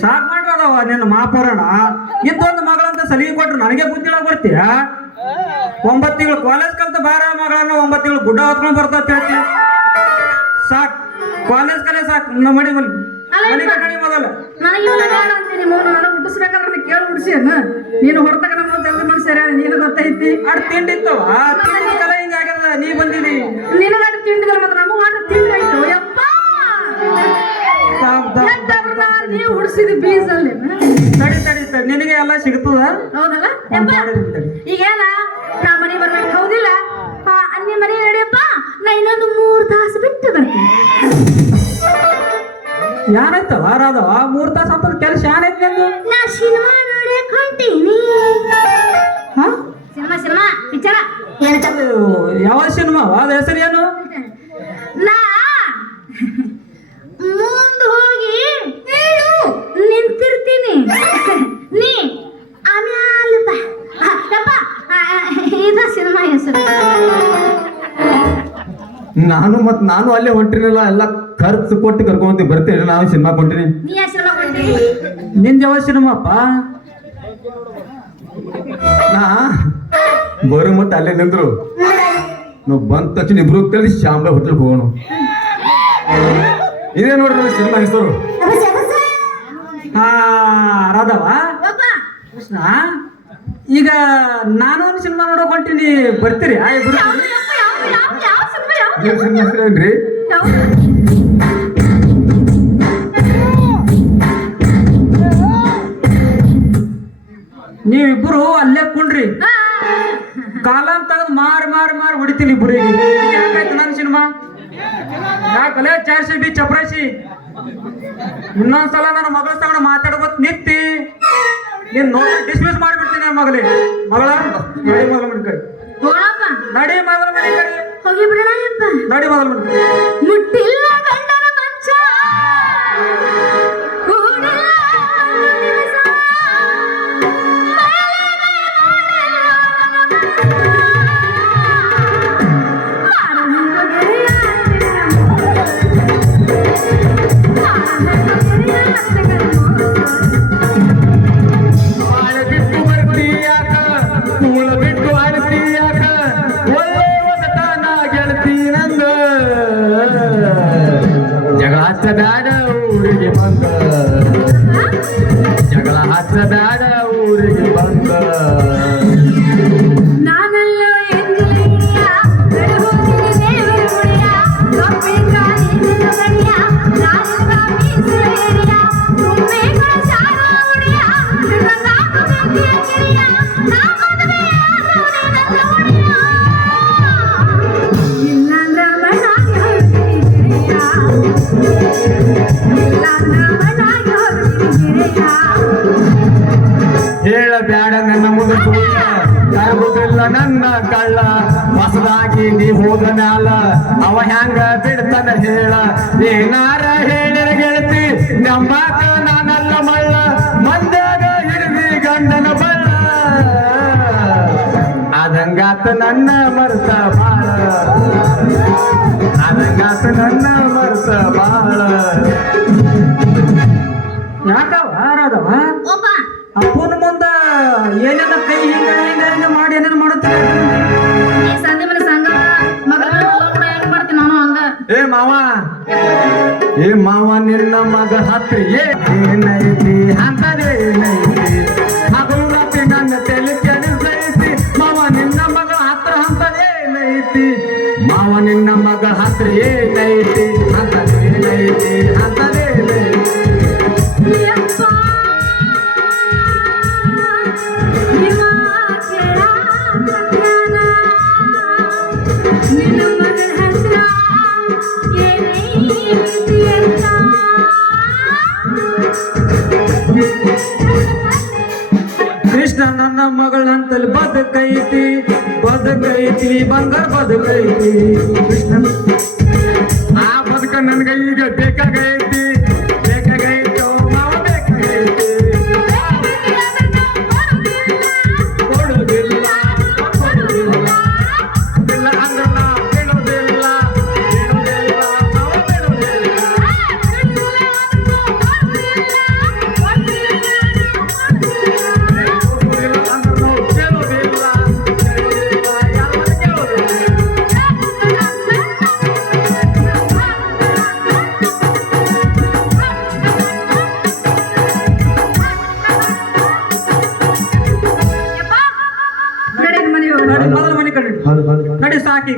ಸಾಕ್ ಮಾಡ್ರದವ ನಿನ್ನ ಮಾಪುರಾಣ ಇದ್ದೊಂದು ಮಗಳಂತ ಸಲಿಗೆ ಕೊಟ್ರು ನನಗೆ ಬುದ್ಧಿಳ ಬರ್ತೀಯ 9 ತಿಂಗಳು ಕಾಲೇಜ್ ಕಲ್ತ ಬಾರ ಮಗಳನ್ನ 9 ತಿಂಗಳು ಗುಡ್ಡ ಹೊತ್ಕೊಂಡ್ ಬರ್ತಾ ಹೇಳ್ತಿ ಸಾಕ್ ಕಾಲೇಜ್ ಕಲೆ ಸಾಕ್ ಮಡಿ ಮೊದಲು ಹುಟ್ಟಿಸ್ಬೇಕಾದ್ರೆ ಕೇಳಿ ಹುಡ್ಸಿಯನ್ನ ನೀನು ಹೊರತಕ್ಕ ನಮ್ಮ ಜಲ್ದಿ ಮನುಷ್ಯರ ನೀನು ಗೊತ್ತೈತಿ ಅಡ್ ತಿಂಡಿತ್ತವ ಕಲೆ ಹಿಂಗಾಗ್ಯದ ನೀ ಬಂದಿದಿ ನಿನಗಟ್ಟು ತಿಂಡಿದ್ರೆ ಮತ್ತೆ ನಮಗೂ ಆಟ ತಿಂಡಿ ಆಯ್ತು ಯಪ್ಪ ನೀವು ಹುಡ್ಸಿದ ಬೀಜಲ್ಲಿ ತಡಿ ತಡಿ ತಡಿ ನಿನಗೆ ಎಲ್ಲ ಸಿಗ್ತದ ಹೌದಲ್ಲ ಈಗೇನ ನಾ ಮನೆ ಬರ್ಬೇಕು ಹೌದಿಲ್ಲ ಅನ್ನಿ ಮನೆ ನಡಿಯಪ್ಪ ನಾ ಇನ್ನೊಂದು 3 ತಾಸು ಬಿಟ್ಟು ಬರ್ತೀನಿ ಯಾನೈತವ ರಾಧವ 3 ತಾಸು ಅಂತ ಕೆಲಸ ಯಾನೈತಿ ನಿಂದು ನಾ ಸಿನಿಮಾ ನೋಡಕ್ ಹೊಂಟೀನಿ ಸಿನಿಮಾ ಪಿಕ್ಚರ ಯಾವ ಸಿನಿಮಾ ಅದ ಹೆಸರು ಏನು ನಾ ಮುಂದೆ ಹೋಗಿ ನಿಂತಿರ್ತೀನಿ ನೀ ಆಮ್ಯಾಲ ಇದ ಸಿನಿಮಾ ಹೆಸರು ನಾನು ಅಲ್ಲೇ ಹೊಂಟಿರಲ್ಲ ಎಲ್ಲ ಖರ್ಚು ಕೊಟ್ಟು ಕರ್ಕೊಂತ ಬರ್ತೇನೆ ನಾವು ಸಿನಿಮಾ ಕೊಂಟಿನಿ ನೀ ಯಾವ ಸಿನಿಮಾ ಕೊಂಡಿ ನಿಂದ ಯಾವ ಸಿನಿಮಾಪ್ಪ ನಾ ಬರು ಮತ್ತೆ ಅಲ್ಲೇ ನಿಂದ್ರು ನಾವು ಬಂದ ತಕ್ಷಣ ಇಬ್ರು ಹೋಗ್ತೇವೆ ಶಾಂಬೆ ಹೋಟೆಲ್ಗೆ ಹೋಗೋಣ ಇದೇ ನೋಡ್ರಿ ಸಿನಿಮಾ ಹೆಸರು ರಾಧವ ಕೃಷ್ಣ ಈಗ ನಾನು ಒಂದು ಸಿನಿಮಾ ನೋಡಕ್ ಹೊಂಟೀನಿ ಬರ್ತೀರಿ ಸಿನಿಮಾ ಹೆಸರು ಏನ್ರಿ ನೀವಿಬ್ರು ಅಲ್ಲೇ ಕುಂಡ್ರಿ ಕಾಲಂ ತೆಗೆದು ಮಾರಿ ಹೊಡಿತೀನಿ ಇಬ್ರಿಗೆ ಯಾಕಾಯ್ತು ನನ್ನ ಸಿನಿಮಾ ಯಾಕಲೆ ಚಾರ್ಸಿ ಬಿ ಚಪ್ರಾಸಿ ಇನ್ನೊಂದ್ಸಲ ನನ್ನ ಮಗಳ ತಗೊಂಡು ಮಾತಾಡ್ಬೋದು ನಿತ್ತಿ ನೀನ್ ನೋಡಿ ಡಿಸ್ಮಿಸ್ ಮಾಡಿಬಿಡ್ತೀನಿ ಮಗಳ ನಡಿ ಮಗಳ ಮನೆ ಕಡೆ ನಡಿ ಮಗಳ ಮನೆ ಕಡೆ ನಡಿ ಮಗಳ ಮನೆ ಮುಟ್ಟಿಲ್ಲ ಗಂಡನ ಮಂಚ ಬ್ಯಾಡ ಊರಿಗೆ ಬಂದ ಜಗಳ ಹಚ್ಚಬ್ಯಾಡ ಊರಿಗೆ ಬಂದ ನಾನಲ್ಲೋ ಎಂಜಲಿಯ ಬೆಳಗೋದಿನ ದೇವರ ಗುಡಿಯ ಕಪ್ಪಿಕಾಯಿ ನಿಲುಗಡಿಯ ನಾನಲ್ಲ ಮೀಸಲೇರಿಯ ಉಮ್ಮೆಗಳ ಸಾರ ಉಡಿಯ ರಂಗಾಕು ಬೆಂಕಿಯ ಕಿರಿಯ ನಾ ಮದುವೆಯ ನನ್ನ ಉಡಿಯ ಇಲ್ಲಂದ್ರ ಮನಾಗಿ ಹೊರಟಿದೆಯ ಹೇಳ ಬ್ಯಾಡ ನನ್ನ ಮುಂದೆ ಸುಳ್ಳ ತರಗುದಿಲ್ಲ ನನ್ನ ಕಳ್ಳ ಹೊಸದಾಗಿ ನೀ ಹೋದ ಮ್ಯಾಲ ಅವ ಹ್ಯಾಂಗ ಬಿಡ್ತಾನ ಹೇಳ ಏನಾರ ಹೇಳಿರ ಗೆಳತಿ ನಮ್ಮಾಕ ನಾನಲ್ಲ ಮಳ್ಳ ಮಂದ್ಯಾಗ ಹಿಡಿದಿ ಗಂಡನ ಬಳ್ಳ ಅದಂಗಾತ ನನ್ನ ಮರ್ತ ಬಾಳ ಅದಂಗಾತ ನನ್ನ ಮರ್ತ ಬಾಳ ಯಾಕವ ರಾಧವ ಅಪ್ಪನ ಮುಂದ ಏನೇನ ಕೈ ಹಿಂಗ ಮಾಡಿ ಏನೇನು ಮಾಡುತ್ತೀರ ಏ ಮಾವ ನಿನ್ನ ಮಗ ಹತ್ರ ಏನೈತಿ ಅಂತದೇನೈತಿ ಹಗಲು ರಾತ್ರಿ ನನ್ನ ತಲೆ ಕೆಡಿಸೈತಿ ಮಾವ ನಿನ್ನ ಮಗ ಹತ್ರ ಅಂತದೇನೈತಿ ಮಾವ ನಿನ್ನ ಮಗ ಹತ್ರ ಏನೈತಿ ಅಂತದೇನೈತಿ ಅಂತದೇನೈತಿ ಕೃಷ್ಣ ನನ್ನ ಮಗಳಂತಲ್ಲಿ ಬದುಕೈತಿ ಬಂಗಾರ ಬದುಕೈತಿ ಕೃಷ್ಣ ಆ ಬದುಕ ನನ್ಗೆ ಈಗ ಬೇಕಾಗೈತಿ ಮಾವ ಬೇಕಾಗೈತಿ ಕೊಡುದಿಲ್ಲ ಇಲ್ಲ ಅಂದ್ರಲ್ಲ ಬಿಡುದಿಲ್ಲ ನಿನ್ ಮನೆಗೆ ಹೋಗೋಣ. ನಡಿ ಮೊದಲ ಮನೆ ಕಡೆ ಹೌದು ಹೌದು ನಡಿ ಸಾಕಿ